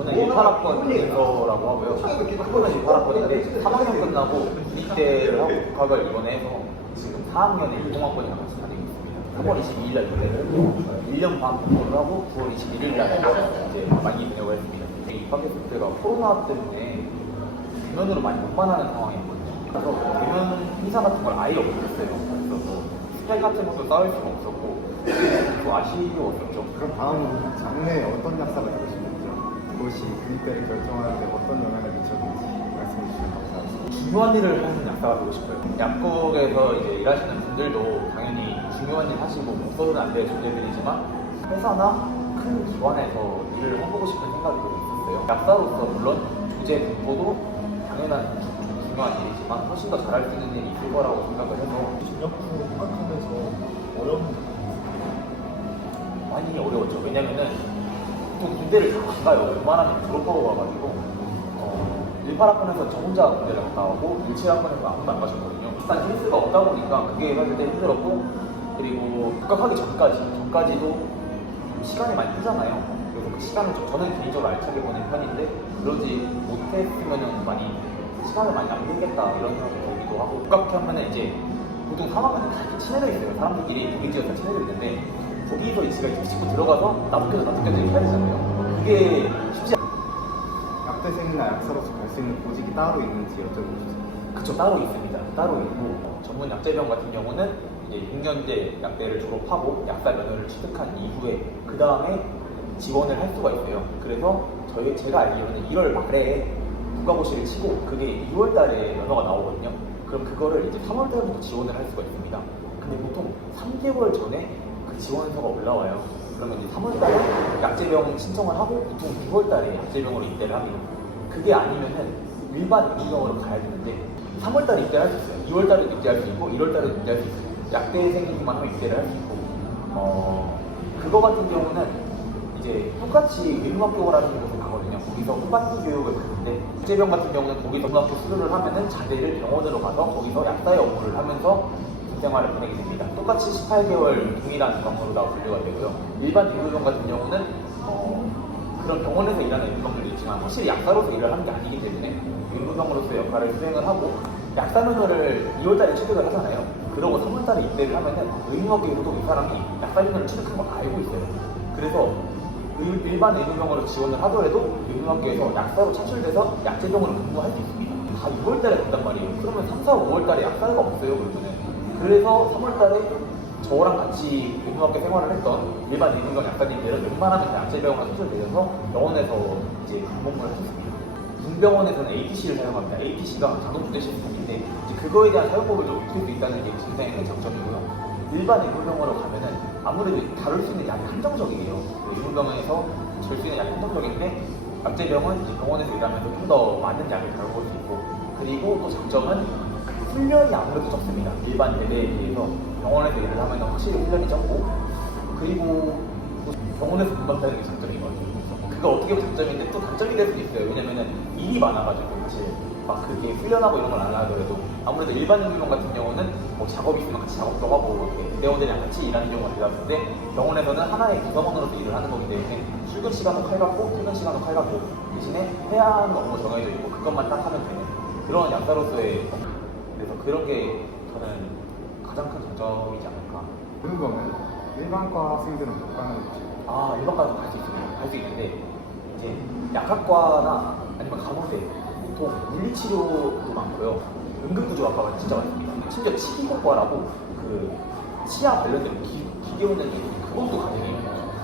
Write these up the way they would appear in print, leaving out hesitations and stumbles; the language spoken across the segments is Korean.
저는 18학번이라고 하고요. 학번은 18학번인데 3학년 끝나고 입대를 하고 복학을 이번에 해서 지금 4학년에 20학번이랑 같이 다니고 있습니다. 3월 22일 날 입대를 했고 1년 반 공부를 하고 9월 21일 날 이제 많이 입대를 했습니다. 입학했을 때가 코로나 때문에 대면으로 많이 못 만나는 상황이었거든요. 그래서 대면 행사 같은 걸 아예 없었어요. 그래서 뭐 스펙 같은 것도 쌓을 수가 없었고 좀 아쉬웠었죠. 그럼 다음 장래에 어떤 약사가 되고 싶은지, 그것이 군대를 결정하는데 어떤 영향을 미쳤는지 말씀해 주시면 감사하겠습니다. 중요한 일을 하는 약사가 되고 싶어요. 약국에서 이제 일하시는 분들도 당연히 중요한 일 하시고 없어서는 안 될 존재들이지만 회사나 큰 기관에서 일을 해보고 싶은 생각이 좀 있었어요. 약사로서 물론 조제 공부도 당연한 중요한 일이지만 훨씬 더 잘할 수 있는 일이 있을 거라고 생각을 해서 전역으로 생각하면서 어려운 부분이 많이 어려웠죠. 왜냐면은 또 군대를 다 안 가요. 웬만하면 졸업하고 가가지고 18학번에서 저 혼자 군대를 갔다 오고 17학번에서 아무도 안 가셨거든요. 일단 힐스가 없다 보니까 그게 사실 때 힘들었고 그리고 복학하기 전까지도 시간이 많이 크잖아요. 그래서 그 시간을 저는 개인적으로 알차게 보낸 편인데 그러지 못했으면은 많이 시간을 많이 낭비했겠다 이런 생각이 들기도 하고 복학하면은 이제 보통 3학년은 다 친해져 있어요. 사람들끼리 대기지어서 다 친해져 있는데 거기서 이제 제가 짚고 들어가서 나도 껴서 이렇게 해야 되잖아요. 그게 쉽지 않아요. 약대생이나 약사로서 갈 수 있는 보직이 따로 있는지 여쭤보고 싶습니다. 그쵸, 따로 있습니다. 따로 있고 전문 약제병 같은 경우는 이제 6년제 약대를 졸업하고 약사 면허를 취득한 이후에 그 다음에 지원을 할 수가 있어요. 그래서 제가 알기로는 1월 말에 국가고시를 치고 그게 2월 달에 면허가 나오거든요. 그럼 그거를 이제 3월 달부터 지원을 할 수가 있습니다. 근데 보통 3개월 전에 그 지원서가 올라와요. 그러면 이제 3월 달에 약제병 신청을 하고 보통 6월 달에 약제병으로 입대를 합니다. 그게 아니면은 일반 의료병으로 가야 되는데 3월 달에 입대를 할 수 있어요. 2월 달에 입대할 수 있고 1월 달에 입대할 수 있어요. 약대생이기만 하면 입대를 할 수 있고 그거 같은 경우는 이제 똑같이 의무학교라는 곳에 가거든요. 거기서 후반기 교육을 받는데 국제병 같은 경우는 거기서 의무학교 수료를 하면은 자대를 병원으로 가서 거기서 약사의 업무를 하면서 생활을 보내게 됩니다. 똑같이 18개월 동일한 병으로 다 분류가 되고요. 일반 의료병 같은 경우는 그런 병원에서 일하는 의무병들도 있지만 확실히 약사로서 일을 하는 게 아니기 때문에 의무병으로서의 역할을 수행을 하고 약사 면허를 2월달에 취득을 하잖아요. 그러고 3월달에 입대를 하면은 의무학교에서도 이 사람이 약사 면허를 취득한 걸 알고 있어요. 그래서 일반 의무병으로 지원을 하더라도 의무학교에서 약사로 차출돼서 약제병으로 근무할 수 있습니다. 다 6월달에 된단 말이에요. 그러면 3, 4, 5월달에 약사가 없어요. 그러면은 그래서 3월달에 저랑 같이 의무학교 생활을 했던 일반 의무병 약사님들은 웬만하면 다 약제병으로 차출되어서 병원에서 이제 근무를 했습니다. 군병원에서는 ATC를 사용합니다. ATC가 자동조제 시스템인데 이제 그거에 대한 사용법을 좀 익힐 수 있다는 게 굉장히 큰 장점이고요. 일반 의무병원으로 가면은 아무래도 다룰 수 있는 약이 한정적이에요. 의무병원에서 줄 수 있는 약이 한정적인데 약제병은 이제 병원에서 일하면서 좀 더 많은 약을 다뤄볼 수 있고 그리고 또 장점은 훈련이 아무래도 적습니다. 일반 대대에 비해서 병원에서 일을 하면 확실히 훈련이 적고 그리고 병원에서 근무한다는 게 장점이거든요. 그거 어떻게 보면 장점인데 또 단점이 될 수도 있어요. 왜냐면은 일이 많아가지고 사실 막 그게 훈련하고 이런 걸 안 하더라도 아무래도 일반 의료병 같은 경우는 뭐 작업 있으면 같이 작업도 하고 이렇게 대원들이랑 같이 일하는 경우가 대다수인데 병원에서는 하나의 구성원으로서 일을 하는 거기 때문에 출근 시간도 칼같고 퇴근 시간도 칼같고 대신에 해야 하는 업무 정해져 있고 그것만 딱 하면 되는 그런 약사로서의 그래서 그런 게 저는 가장 큰 장점이지 않을까. 그러면 일반과 학생들은 못 가는 거죠? 일반과도 갈 수 있습니다. 갈 수 있는데 이제 약학과나 아니면 간호대 보통 물리치료도 많고요. 응급구조학과가 진짜 많습니다. 심지어 치기공과라고 그 치아 관련된 기계오는 그것도 가능해요.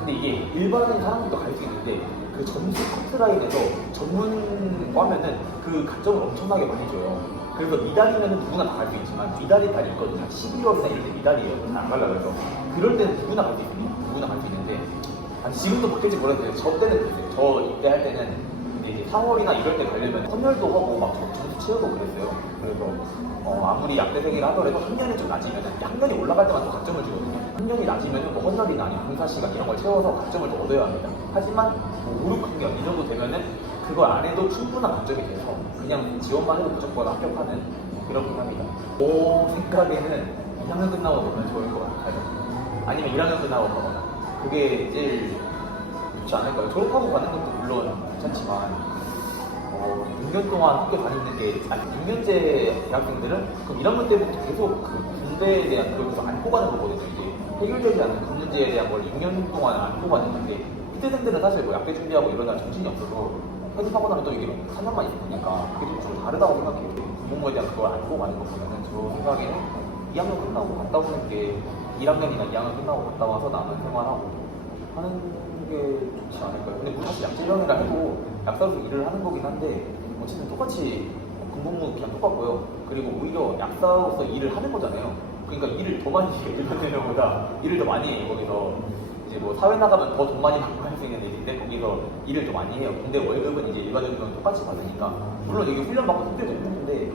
근데 이게 일반인 사람들도 갈 수 있는데 그 점수 커트라인에서 전문과면은 그 가점을 엄청나게 많이 줘요. 그래서 미달이면 누구나 다 갈 수 있지만 미달이 다 있거든요. 12월이나 이럴 때 미달이에요. 안 가려고 해서 그럴 때는 누구나 갈 수 있습니다. 누구나 갈 수 있는데 지금도 바뀔지 모르겠는데 저 때는 그랬어요. 저 입대할 때는 이제 4월이나 이럴 때 가려면 헌혈도 하고 막 점수 채우고 그랬어요. 그래서 아무리 약대생이라 하더라도 학년이 좀 낮으면 학년이 올라갈 때만 또 가점을 주거든요. 학년이 낮으면 뭐 헌혈이나 아니면 봉사시간 이런 걸 채워서 가점을 더 얻어야 합니다. 하지만 뭐 5, 6학년 이 정도 되면은 그거 안 해도 충분한 가점이 돼서 그냥 지원만 해도 무조건 합격하는 그렇긴 합니다. 제 생각에는 2학년 끝나고 보면 좋을 것 같아요. 아니면 1학년 끝나고 가거나 그게 제일 좋지 않을까요? 졸업하고 가는 것도 물론 괜찮지만 6년 동안 학교 다니는 게 6년제 대학생들은 그럼 1학년 때부터 계속 그 군대에 대한 걸 계속 안고 가는 거거든요. 이게 해결되지 않는 군 문제에 대한 걸 6년 동안 안고 가는 건데 그때생들은 사실 뭐 약대 준비하고 이러다 정신이 없어서 편입하고 나면 또 이게 3년만 있으니까 그게 좀 다르다고 생각해요. 군복무에 대한 그걸 안고 가는 것보다는 저 생각에는 2학년 끝나고 갔다 오는 게 1학년이나 2학년 끝나고 갔다 와서 남은 생활하고 하는 게 좋지 않을까요? 근데 물론 사실 약제병이라 해도 약사로서 일을 하는 거긴 한데 어쨌든 똑같이 군복무 그냥 똑같고요. 그리고 오히려 약사로서 일을 하는 거잖아요. 그러니까 일을 더 많이 해요. 일반인보다 일을 더 많이 해요. 거기서 이제 뭐 사회 나가면 더 돈 많이 받고 할 수 있는 일인데 거기서 일을 더 많이 해요. 근데 월급은 이제 일반적으로는 똑같이 받으니까 물론 이게 훈련 받고 힘들죠. 힘든데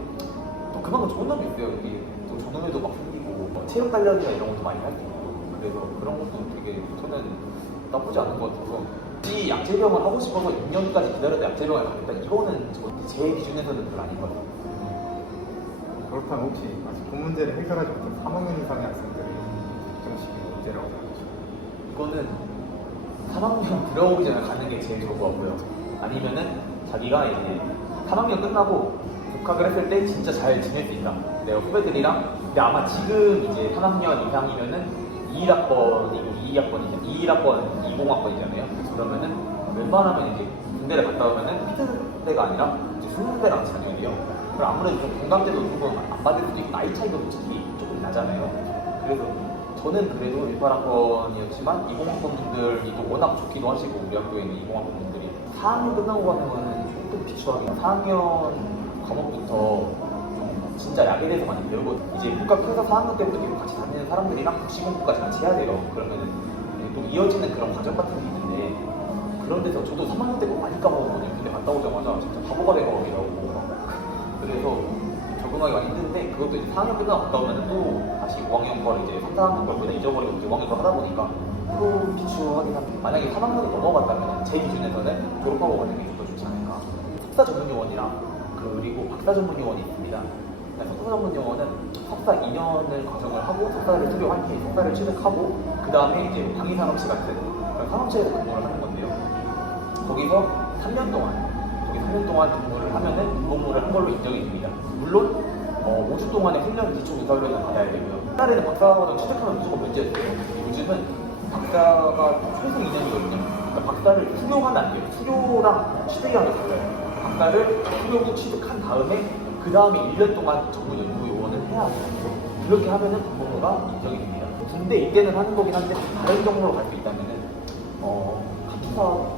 또 그만큼 좋은 점이 있어요. 이게 또 존엄에도 막 생기고 뭐 체력 단련이나 이런 것도 많이 할 수 있고 그래서 그런 것도 되게 저는 나쁘지 않은 것 같아서 이 약제병을 하고 싶어서 6년까지 기다렸다 약제병을 가겠다 이거는 제 기준에서는 별로 아닌 것 같아요. 그렇다면 혹시 아직 군 문제를 해결하지 못한 3학년 이상의 학생들이 정식인 문제라고 생각하시죠? 이거는 3학년 들어오기 전에 가는 게 제일 좋을 것 같고요. 아니면은 자기가 이제 3학년 끝나고 복학을 했을 때 진짜 잘 지낼 수 있다. 내가 후배들이랑 근데 아마 지금 이제 3학년 이상이면은 21학번이죠. 20학번이잖아요. 그러면은 웬만하면 이제 군대를 갔다 오면은 피트대가 아니라 이제 순대랑 자녀이에요. 그럼 아무래도 좀 공감대도 조금 안 받을 수도 있고 나이 차이도 솔직히 조금 나잖아요. 그래서 저는 그래도 18학번이었지만 20학번분들이 또 워낙 좋기도 하시고 우리 학교에 있는 20학번분들이 4학년 끝나고 가는 거는 조금 비추하게 4학년 과목부터 진짜 약에 대해서 많이 배우고 이제 복학해서 4학년 때부터 계속 같이 다니는 사람들이랑 시공부까지 같이 해야 돼요. 그러면은 또 이어지는 그런 과정 같은 게 있는데 그런 데서 저도 3학년 때 꼭 많이 까먹었거든요. 근데 갔다 오자마자 진짜 바보가 돼버리더라고. 그래서 적응하기 많이 힘든데 그것도 이제 4학년 끝나고 갔다 오면 또 다시 5학년 걸 이제 3, 4학년 걸 그냥 잊어버리고 이제 5학년 걸 하다 보니까 또 비추하긴 합니다. 만약에 3학년이 넘어갔다면 제 기준에서는 졸업하고 가는 게 좀 더 좋지 않을까. 석사 전문 요원이랑 그리고 박사 전문 요원이 있습니다. 석사 전문 요원은 석사 2년을 과정을 하고 석사를 수료한 뒤에 석사를 취득하고 그 다음에 이제 방위산업체 같은 산업체에서 근무를 하는 건데요. 거기서 3년 동안 근무를 하면은 군복무를 한 걸로 인정이 됩니다. 물론 5주 동안의 훈련 기초 군사훈련을 받아야 되고요. 옛날에는 박사과정 취득하면 무조건 면제였어요. 요즘은 박사가 최소 2년이거든요. 그러니까 박사를 수료하면 안 돼요. 수료랑 취득이 하는 게 달라요. 박사를 수료도 취득한 다음에 그 다음에 1년 동안 전문 연구 요원을 해야 합니다. 그렇게 하면은 군복무가 인정이 됩니다. 군대 입대는 하는 거긴 한데 다른 경로로 갈 수 있다면은 감사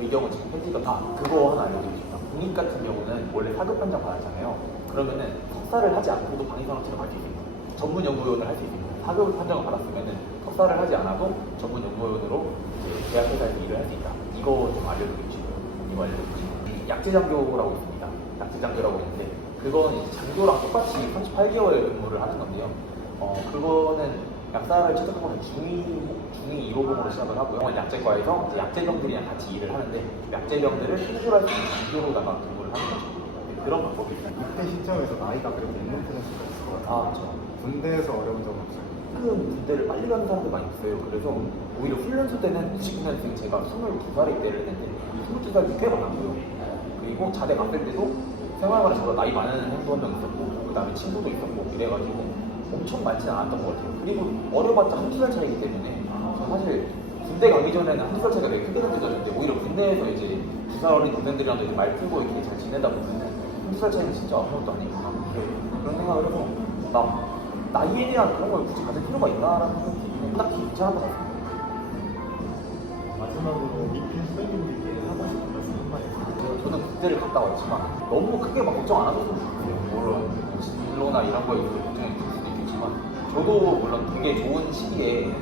의경은 지금 폐지가 그거 하나 알려드리겠습니다. 군인 같은 경우는 원래 사급 판정 받았잖아요. 그러면은 석사를 하지 않고도 방위산업체로 갈 수 있습니다. 전문 연구요원을 할 수 있습니다. 사급 판정을 받았으면은 석사를 하지 않아도 전문 연구요원으로 대학회사에서 일을 할 수 있다. 이거 좀 알려드리고 싶어요. 이거 알려드리고 싶어요. 약제장교라고 있습니다. 약제장교라고 있는데 그건 이제 장교랑 똑같이 38개월 근무를 하는 건데요. 그거는 약사를 취득하고는 중2 1호봉으로 시작을 하고요. 병원 약제과에서 이제 약제병들이랑 같이 일을 하는데 약제병들을 수술할 수 있는 장교로다가 근무를 하는 거죠. 네, 그런 방법이 있어요. 이때 시점에서 나이가 그래도 있는 편일 수가 있을 것 같아요. 그렇죠. 군대에서 어려운 점은 없어요. 군대를 빨리 가는 사람들 많이 있어요. 그래서 오히려 훈련소 때는 99년생 제가 22살에 입대를 했는데 22살이 꽤 많았고요. 그리고 자대 갔을 때도 생활관에 저보다 나이 많은 형도 한 명 있었고 그 다음에 친구도 있었고 이래가지고 엄청 많지는 않았던 것 같아요. 그리고 어려봤자 한두 살 차이기 때문에 사실 군대 가기 전에는 한두 살 차이가 되게 크게 느껴졌는데 오히려 군대에서 이제 2살 어린 군대들이랑도 이제 말 풀고 이렇게 잘 지내다 보면은 한두 살 차이는 진짜 아무것도 아니구나 그런 생각을 해서 나이에 대한 그런 걸 굳이 가질 필요가 있나라는 생각이 딱히 괜찮은 것 같아요. 마지막으로 미필 선생님들께 하고 싶은 말씀 한마디 해주세요. 저는 군대를 갔다 왔지만 너무 크게 막 걱정 안 하셨으면 좋겠어요. 물론 진로나 이런 거에 대해서 걱정이 들 수도 있겠지만 저도 물론 되게 좋은 시기에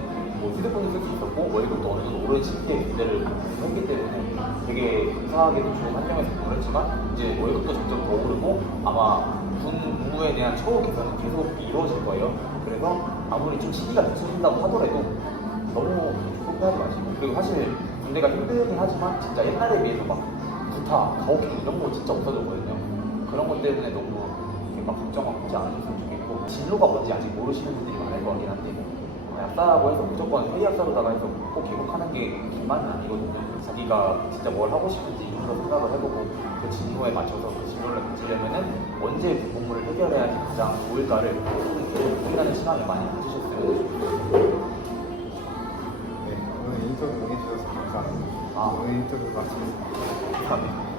뭐 휴대폰을 쓸 수 있었고 월급도 어느 정도 오른 시기에 군대를 했기 때문에 되게 감사하게도 좋은 환경에서 근무를 했지만 이제 월급도 점점 더 오르고 아마 군무에 대한 처우 개선은 계속 이루어질 거예요. 그래서 아무리 좀 시기가 늦춰진다고 하더라도 너무 조급해하지 마시고 그리고 사실 군대가 힘들긴 하지만 진짜 옛날에 비해서 막 구타, 가혹행 이런 거 진짜 없어졌거든요. 그런 것 때문에 너무 이렇게 막 걱정하지 않으셨으면 좋겠고 진로가 뭔지 아직 모르시는 분들이 많을 것 같긴 한데 약사라고 해서 무조건 회의 약사로다가 해서 꼭 개국하는 게 기만은 아니거든요. 자기가 진짜 뭘 하고 싶은지 일부러 생각을 해보고 그 진로에 맞춰서 그 진로를 가지려면은 언제 그 공부를 해결해야지 가장 좋을까를 계속 고민하는 시간을 많이 가지셨으면 좋겠어요. 네, 오늘 인터뷰 응해주셔서 감사합니다. 아. 오늘 인터뷰 마치겠습니다. 감사합니다.